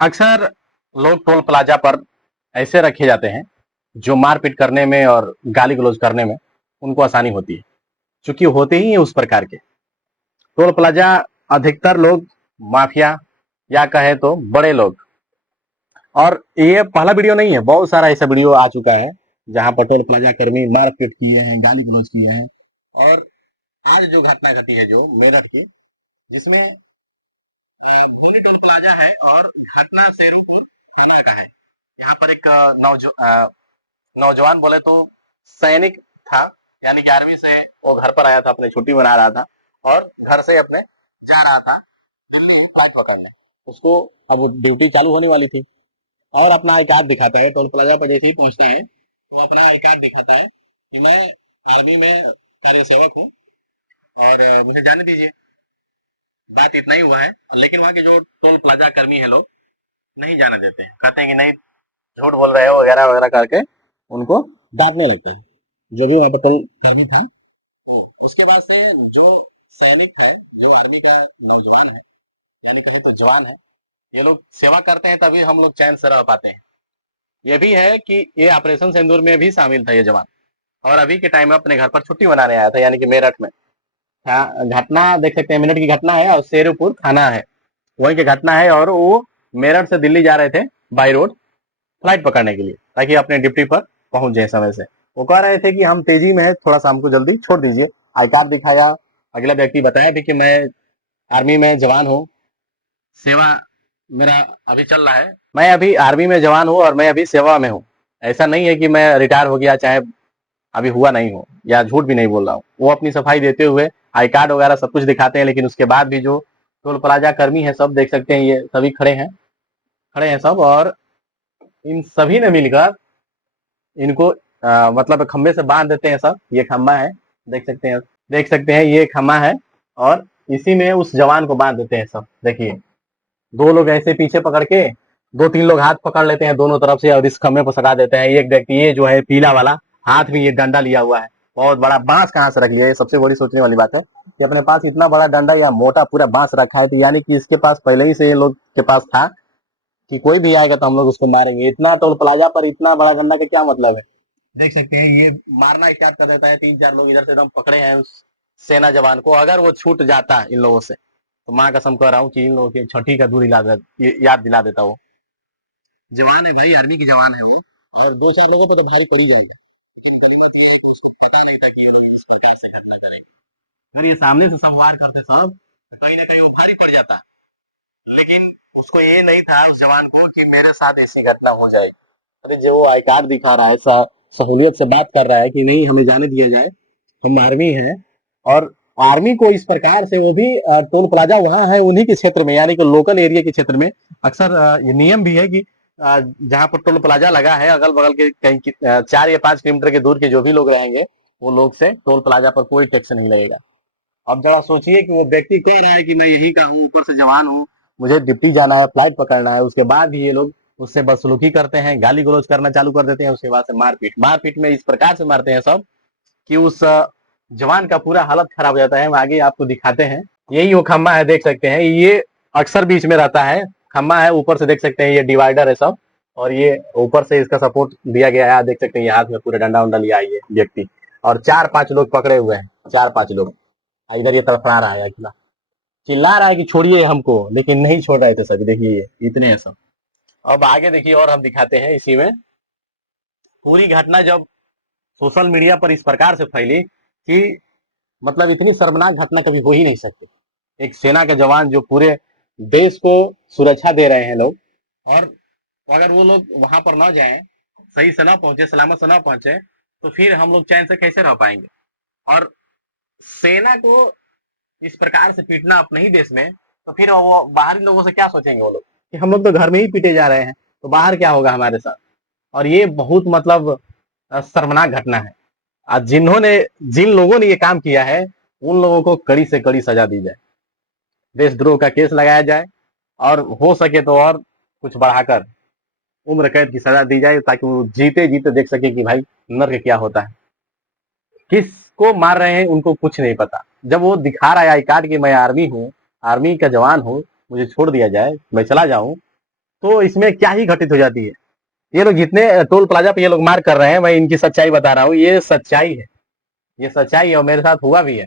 अक्सर लोग toll plaza पर ऐसे रखे जाते हैं जो मारपीट करने में और गाली गलौज करने में उनको आसानी होती है, क्योंकि होते ही हैं उस प्रकार के टोल प्लाजा। अधिकतर लोग माफिया या कहे तो बड़े लोग, और ये पहला वीडियो नहीं है, बहुत सारा ऐसा वीडियो आ चुका है जहां पर टोल प्लाजा कर्मी मारपीट किए हैं, गाली गलौज किए हैं। और आज जो घटना घटी है जो मेरठ की, जिसमें भूरी टोल प्लाजा है और घटना शेरूपुर थाना का है। यहाँ पर एक नौजवान बोले तो सैनिक था, यानी कि आर्मी से वो घर पर आया था, अपनी छुट्टी मना रहा था और घर से अपने जा रहा था दिल्ली फ्लाइट पकड़ने। उसको अब वो ड्यूटी चालू होने वाली थी और अपना आई कार्ड दिखाता है। टोल प्लाजा पर जैसे ही पहुंचता है तो अपना आई कार्ड दिखाता है कि मैं आर्मी में कार्य सेवक हूँ और मुझे जाने दीजिए। बात इतना ही हुआ है, लेकिन वहाँ के जो टोल प्लाजा कर्मी है लोग नहीं जाने देते हैं, कहते हैं कि नहीं, झूठ बोल रहे हो वगैरह वगैरह करके उनको डांटने लगते हैं। जो भी वहाँ पे टोल कर्मी था, तो उसके बाद से जो सैनिक है, जो आर्मी का नौजवान है, यानी कहे तो जवान है, ये लोग सेवा करते हैं तभी हम लोग चैन से रह पाते हैं। ये भी है कि ये ऑपरेशन सिंदूर में भी शामिल था ये जवान, और अभी के टाइम में अपने घर पर छुट्टी मनाने आया था, यानी कि मेरठ में था। घटना देख सकते हैं, मिनट की घटना है और शेरपुर थाना है वहीं की घटना है। और वो मेरठ से दिल्ली जा रहे थे बाई रोड फ्लाइट पकड़ने के लिए, ताकि अपने ड्यूटी पर पहुंच जाए समय से। वो कह रहे थे कि हम तेजी में है, थोड़ा सा हमको जल्दी छोड़ दीजिए। आई कार्ड दिखाया, अगला व्यक्ति बताया भी कि मैं आर्मी में जवान हूँ, सेवा मेरा अभी चल रहा है, मैं अभी आर्मी में जवान हूँ और मैं अभी सेवा में हूँ। ऐसा नहीं है कि मैं रिटायर हो गया, चाहे अभी हुआ नहीं हो, या झूठ भी नहीं बोल रहा हूँ। वो अपनी सफाई देते हुए आई कार्ड वगैरह सब कुछ दिखाते हैं, लेकिन उसके बाद भी जो टोल प्लाजा कर्मी है सब देख सकते हैं, ये सभी खड़े हैं सब, और इन सभी ने मिलकर इनको मतलब खंबे से बांध देते हैं सब। ये खंबा है, देख सकते हैं ये खंबा है, और इसी में उस जवान को बांध देते हैं सब। देखिए, दो लोग ऐसे पीछे पकड़ के, दो तीन लोग हाथ पकड़ लेते हैं दोनों तरफ से और इस खंबे पर सटा देते हैं। एक व्यक्ति ये जो है पीला वाला, हाथ में ये डंडा लिया हुआ है, बहुत बड़ा बांस कहाँ से रख लिया, ये सबसे बड़ी सोचने वाली बात है कि अपने पास इतना बड़ा डंडा या मोटा पूरा बांस रखा है, तो यानी कि इसके पास पहले ही से ये लोग के पास था कि कोई भी आएगा तो हम लोग उसको मारेंगे। इतना टोल प्लाजा पर इतना बड़ा डंडा का क्या मतलब है। देख सकते हैं ये मारना स्टार्ट कर देता है। तीन चार लोग इधर से एकदम पकड़े हैं उस सेना जवान को। अगर वो छूट जाता इन लोगों से तो माँ कसम कह रहा हूँ कि इन लोगों की छठी का दूर याद दिला देता। वो जवान है भाई, आर्मी की जवान है वो, और दो चार लोगों पर तो भारी पड़ी जाएंगे। तो उसको पता नहीं था कि ये लोग इस प्रकार से घटना करेंगे। अगर ये सामने से संवार करते सब तो कहीं ना कहीं वो भारी पड़ जाता, लेकिन उसको ये नहीं था उस जवान को कि मेरे साथ ऐसी घटना हो जाए। अरे जो वो आई कार्ड दिखा रहा है, सहूलियत से बात कर रहा है कि नहीं हमें जाने दिया जाए, हम आर्मी हैं। और आर्मी को इस प्रकार से, वो भी टोल प्लाजा वहां है उन्हीं के क्षेत्र में, यानी कि लोकल एरिया के क्षेत्र में। अक्सर ये नियम भी है कि जहां पर टोल प्लाजा लगा है, अगल बगल के कहीं 4 या 5 किलोमीटर के दूर के जो भी लोग रहेंगे, वो लोग से टोल प्लाजा पर कोई टैक्स नहीं लगेगा। अब जरा सोचिए कि वो व्यक्ति कह रहा है कि मैं यही का हूँ, ऊपर से जवान हूँ, मुझे डिप्टी जाना है, फ्लाइट पकड़ना है, उसके बाद भी ये लोग उससे बदसलूकी करते हैं, गाली गलौज करना चालू कर देते हैं। उसके बाद से मारपीट मारपीट में इस प्रकार से मारते हैं सब कि उस जवान का पूरा हालत खराब हो जाता है। हम आगे आपको दिखाते हैं। यही वो खम्बा है, देख सकते हैं, ये अक्सर बीच में रहता है खम्बा है। ऊपर से देख सकते हैं ये डिवाइडर है सब, और ये ऊपर से इसका सपोर्ट दिया गया है। देख सकते हैं ये हाथ में पूरा डंडा उंडा लिया है ये व्यक्ति, और 4-5 लोग पकड़े हुए हैं, 4-5 लोग। इधर ये तड़फड़ा रहा है अकेला, चिल्ला रहा है कि छोड़िए हमको, लेकिन नहीं छोड़ रहे थे सभी। देखिए ये इतने हैं सब। अब आगे देखिए और हम दिखाते हैं इसी में पूरी घटना जब सोशल मीडिया पर इस प्रकार से फैली कि मतलब इतनी शर्मनाक घटना कभी हो ही नहीं सकती। एक सेना के जवान जो पूरे देश को सुरक्षा दे रहे हैं लोग, और अगर वो लोग वहां पर ना जाएं, सही से ना पहुंचे, सलामत से ना पहुंचे, तो फिर हम लोग चैन से कैसे रह पाएंगे। और सेना को इस प्रकार से पीटना अपने ही देश में, तो फिर वो बाहरी लोगों से क्या सोचेंगे वो लोग कि हम लोग तो घर में ही पीटे जा रहे हैं, तो बाहर क्या होगा हमारे साथ। और ये बहुत मतलब शर्मनाक घटना है। आज जिन लोगों ने ये काम किया है, उन लोगों को कड़ी से कड़ी सजा दी जाए, देशद्रोह का केस लगाया जाए, और हो सके तो और कुछ बढ़ाकर उम्र कैद की सजा दी जाए, ताकि वो जीते जीते देख सके कि भाई नर्क क्या होता है। किसको मार रहे हैं उनको कुछ नहीं पता। जब वो दिखा रहा है आई कार्ड कि मैं आर्मी हूँ, आर्मी का जवान हूँ, मुझे छोड़ दिया जाए, मैं चला जाऊं, तो इसमें क्या ही घटित हो जाती है। ये लोग जितने टोल प्लाजा पे ये लोग मार कर रहे हैं, मैं इनकी सच्चाई बता रहा हूँ, ये सच्चाई है, ये सच्चाई है और मेरे साथ हुआ भी है।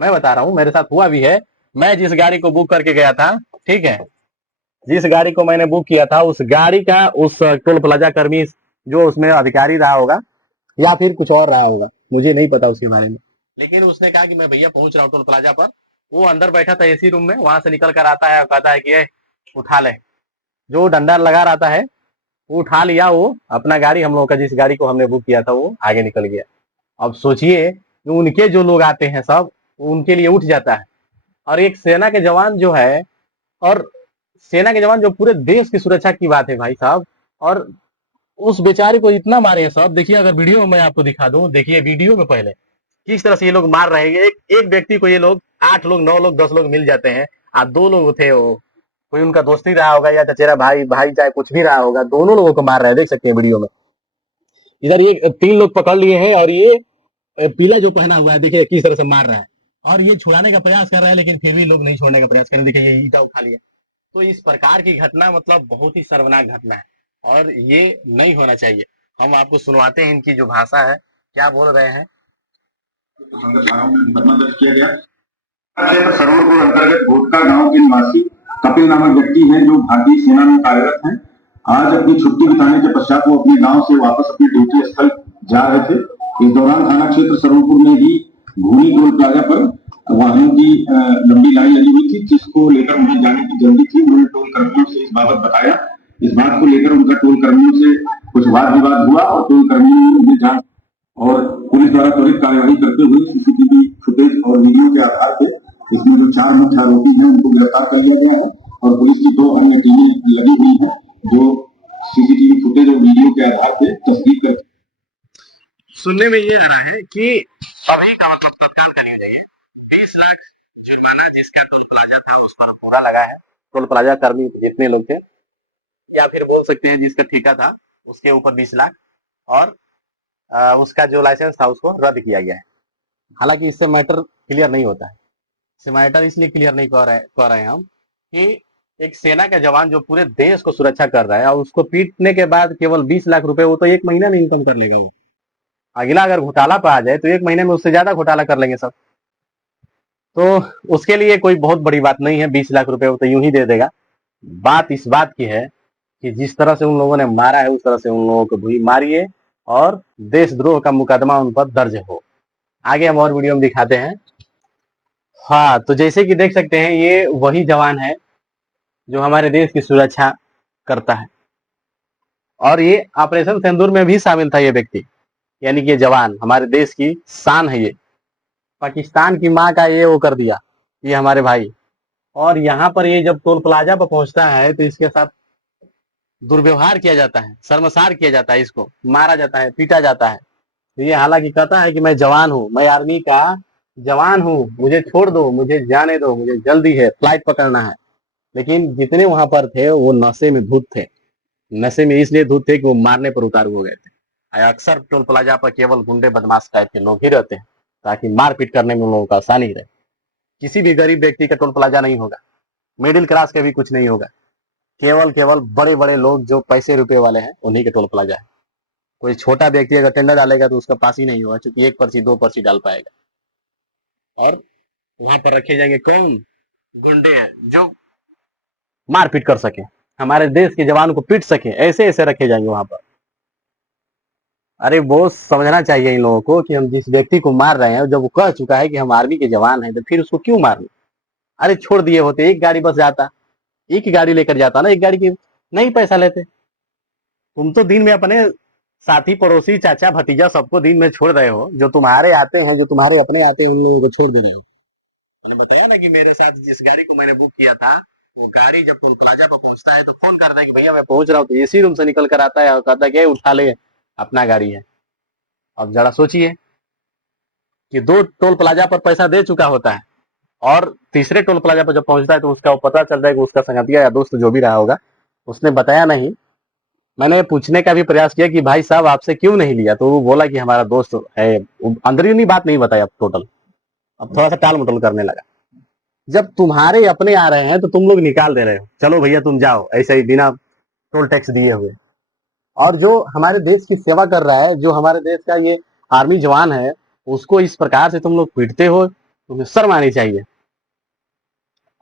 मैं बता रहा हूँ, मेरे साथ हुआ भी है। मैं जिस गाड़ी को बुक करके गया था, ठीक है, जिस गाड़ी को मैंने बुक किया था, उस गाड़ी का उस टोल प्लाजा कर्मी जो उसमें अधिकारी रहा होगा या फिर कुछ और रहा होगा, मुझे नहीं पता उसके बारे में, लेकिन उसने कहा कि मैं भैया पहुंच रहा हूँ टोल प्लाजा पर। वो अंदर बैठा था एसी रूम में, वहां से निकल कर आता है और कहता है कि ये उठा ले। जो डंडा लगा रहता है वो उठा लिया, वो अपना गाड़ी, हम लोग का जिस गाड़ी को हमने बुक किया था वो आगे निकल गया। अब सोचिए कि उनके जो लोग आते हैं सब, उनके लिए उठ जाता है। और एक सेना के जवान जो है, और सेना के जवान जो पूरे देश की सुरक्षा की बात है भाई साहब, और उस बेचारे को इतना मारे हैं सब। देखिए अगर वीडियो में मैं आपको दिखा दूं, देखिए वीडियो में पहले किस तरह से ये लोग मार रहे हैं। एक व्यक्ति को ये लोग 8 लोग 9 लोग 10 लोग मिल जाते हैं, और 2 लोग थे, वो कोई उनका दोस्ती रहा होगा या चचेरा भाई भाई चाहे कुछ भी रहा होगा, दोनों लोगों को मार रहे हैं, देख सकते हैं वीडियो में। इधर ये 3 लोग पकड़ लिए हैं और ये पीला जो पहना हुआ है देखिए किस तरह से मार रहा है, और ये छुड़ाने का प्रयास कर रहा है, लेकिन फिर भी लोग नहीं छोड़ने का प्रयास कर रहे हैं। देखिए ये ईटा उठा लिया। तो इस प्रकार की घटना मतलब बहुत ही शर्मनाक घटना है और ये नहीं होना चाहिए। हम आपको सुनवाते हैं इनकी जो भाषा है, क्या बोल रहे हैं। मुकदमा दर्ज किया गया। क्षेत्र सरवरपुर अंतर्गत भोटका गांव के निवासी कपिल नामक व्यक्ति हैं जो भारतीय सेना में कार्यरत हैं। आज अपनी छुट्टी बिताने के पश्चात वो अपने गांव से वापस अपने ड्यूटी स्थल जा रहे थे। इस दौरान थाना क्षेत्र सरवरपुर में ही भूनी टोल प्लाजा पर वाहनों की लंबी लाइन लगी हुई थी, जिसको लेकर उन्हें जाने की जल्दी थी। उन्होंने टोल कर्मियों से इस बाबत बताया। इस बात को लेकर उनका टोल कर्मियों से कुछ वाद विवाद हुआ और टोल कर्मियों ने उन्हें जान और पुलिस द्वारा त्वरित कार्यवाही करते हुए सीसीटीवी फुटेज और वीडियो के आधार पर इसमें जो 4 मुख्य आरोपी हैं उनको गिरफ्तार कर लिया गया है और पुलिस की 2 अन्य टीमें लगी हुई हैं जो सीसीटीवी फुटेज और वीडियो के आधार पर तस्दीक कर। सुनने में ये आ रहा है कि अभी का मतलब तत्काल का न्यूज है, 20 लाख जुर्माना जिसका टोल प्लाजा था उस पर पूरा लगा है। टोल प्लाजा कर्मी जितने लोग थे, या फिर बोल सकते हैं जिसका ठेका था उसके ऊपर 20 लाख, और उसका जो लाइसेंस था उसको रद्द किया गया है। हालांकि इससे मैटर क्लियर नहीं होता है। इससे मैटर इसलिए क्लियर नहीं कह रहे हैं हम कि एक सेना का जवान जो पूरे देश को सुरक्षा कर रहा है और उसको पीटने के बाद केवल 20 लाख रुपए, वो तो 1 महीना में इनकम कर लेगा। वो अगला अगर घोटाला पे आ जाए तो 1 महीने में उससे ज्यादा घोटाला कर लेंगे सब। तो उसके लिए कोई बहुत बड़ी बात नहीं है, 20 लाख रुपए वो तो यूं ही दे देगा। बात इस बात की है कि जिस तरह से उन लोगों ने मारा है उस तरह से उन लोगों को भी मारिए और देशद्रोह का मुकदमा उन पर दर्ज हो। आगे हम और वीडियो में दिखाते हैं। हाँ, तो जैसे कि देख सकते हैं ये वही जवान है जो हमारे देश की सुरक्षा करता है, और ये ऑपरेशन सिंदूर में भी शामिल था ये व्यक्ति, यानी कि ये जवान हमारे देश की शान है। ये पाकिस्तान की माँ का ये वो कर दिया, ये हमारे भाई। और यहाँ पर ये जब टोल प्लाजा पर पहुंचता है तो इसके साथ दुर्व्यवहार किया जाता है, शर्मसार किया जाता है, इसको मारा जाता है, पीटा जाता है। तो ये हालांकि कहता है कि मैं जवान हूँ, मैं आर्मी का जवान हूँ, मुझे छोड़ दो, मुझे जाने दो, मुझे जल्दी है, फ्लाइट पकड़ना है। लेकिन जितने वहां पर थे वो नशे में धुत थे। नशे में इसलिए धुत थे कि वो मारने पर उतारू हो गए थे। अक्सर टोल प्लाजा पर केवल गुंडे बदमाश टाइप के लोग ही रहते हैं, ताकि मारपीट करने में उन लोगों का आसानी रहे। किसी भी गरीब व्यक्ति का टोल प्लाजा नहीं होगा, मिडिल क्लास का भी कुछ नहीं होगा। केवल केवल बड़े बड़े लोग जो पैसे रुपए वाले हैं उन्हीं के टोल प्लाजा है। कोई छोटा व्यक्ति अगर टेंडर डालेगा तो उसका पास ही नहीं होगा, क्योंकि 1 पर्ची 2 पर्ची डाल पाएगा। और वहां पर रखे जाएंगे कौन? गुंडे जो मारपीट कर सके, हमारे देश के जवानों को पीट सके, ऐसे ऐसे रखे जाएंगे वहां पर। अरे वो समझना चाहिए इन लोगों को कि हम जिस व्यक्ति को मार रहे हैं, जब वो कह चुका है कि हम आर्मी के जवान हैं, तो फिर उसको क्यों मारना? अरे छोड़ दिए होते, एक गाड़ी बस जाता, एक ही गाड़ी लेकर जाता ना, एक गाड़ी की नहीं पैसा लेते। तुम तो दिन में अपने साथी पड़ोसी चाचा भतीजा सबको दिन में छोड़ रहे हो, जो तुम्हारे आते हैं, जो तुम्हारे अपने आते हैं, उन लोगों को छोड़ दे रहे हो। मैंने बताया ना कि मेरे साथ जिस गाड़ी को मैंने बुक किया था, वो गाड़ी जब टोल प्लाजा पर पहुंचता है तो फोन करता है कि भैया मैं पहुंच रहा हूँ, तो एसी रूम से निकल कर आता है और कहता है कि उठा ले, अपना गाड़ी है। अब जरा सोचिए कि 2 टोल प्लाजा पर पैसा दे चुका होता है, और तीसरे टोल प्लाजा पर जब पहुंचता है तो उसका पता चल रहा है कि उसका संगतिया या दोस्त जो भी रहा होगा उसने बताया नहीं। मैंने पूछने का भी प्रयास किया कि भाई साहब आपसे क्यों नहीं लिया, तो वो बोला कि हमारा दोस्त है। अंदरूनी बात नहीं बताया टोटल, अब थोड़ा सा टाल मटोल करने लगा। जब तुम्हारे अपने आ रहे हैं तो तुम लोग निकाल दे रहे हो, चलो भैया तुम जाओ, ऐसे ही बिना टोल टैक्स दिए हुए। और जो हमारे देश की सेवा कर रहा है, जो हमारे देश का ये आर्मी जवान है, उसको इस प्रकार से तुम लोग पीटते हो, तुम्हें शर्म आनी चाहिए।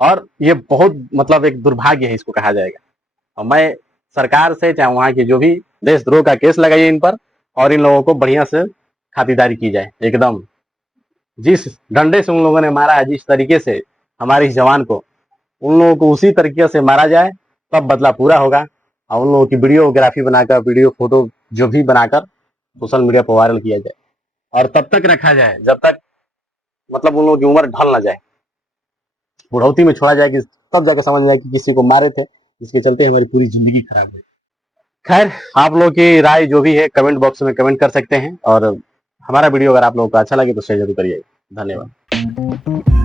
और ये बहुत मतलब एक दुर्भाग्य है, इसको कहा जाएगा। और मैं सरकार से, चाहे वहां के जो भी देशद्रोह का केस लगाइए इन पर, और इन लोगों को बढ़िया से खातिरदारी की जाए एकदम। जिस डंडे से उन लोगों ने मारा है, जिस तरीके से हमारे इस जवान को, उन लोगों को उसी तरीके से मारा जाए, तब बदला पूरा होगा। और उन लोगों की वीडियोग्राफी बनाकर, वीडियो फोटो जो भी बनाकर सोशल मीडिया पर वायरल किया जाए, और तब तक रखा जाए जब तक मतलब उन लोगों की उम्र ढल ना जाए, बुढ़ौती में छोड़ा जाए, कि तब जाके समझ में आए कि किसी को मारे थे, जिसके चलते हमारी पूरी जिंदगी खराब हुई। खैर, आप लोगों की राय जो भी है कमेंट बॉक्स में कमेंट कर सकते हैं, और हमारा वीडियो अगर आप लोगों को अच्छा लगे तो शेयर जरूर करिए। धन्यवाद।